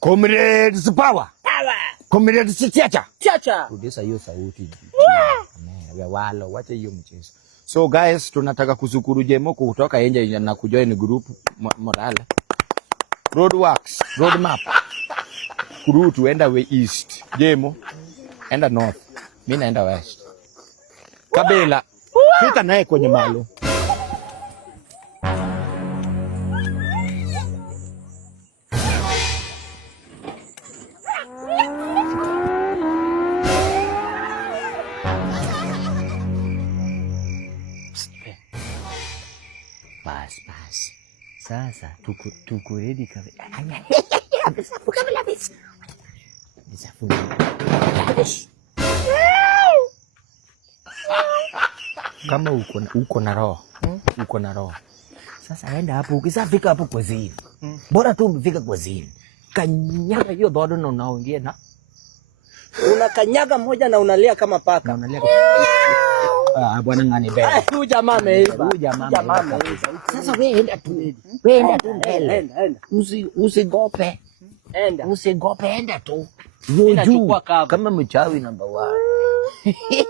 Comrades power. Comrades chacha. Rudisha hiyo sauti. Walo wacha hiyo mchezo. So guys, tunataka kushukuru Jemo kutoka nje na kujoin group Morale. Roadworks, roadmap. Kuru tuenda way east. Jemo enda north. Mimi naenda west. Kabela pita naye kwenye malo. Bas. Sasa tuko ready kabisa. Kama uko na roho. Uko na roho. Sasa enda hapo, ukisafika hapo kwa zini. Bora tu umefika kwa zini. Kanyaga hiyo dhodo na unaongea na unakanyaga moja na unalia kama paka. Unalia bwana ngani bele. Huyu jamaa ameiba. Sasa wewe enda tu. Enda. Usigope. Usigope, enda tu. Juu kama mchawi namba 1.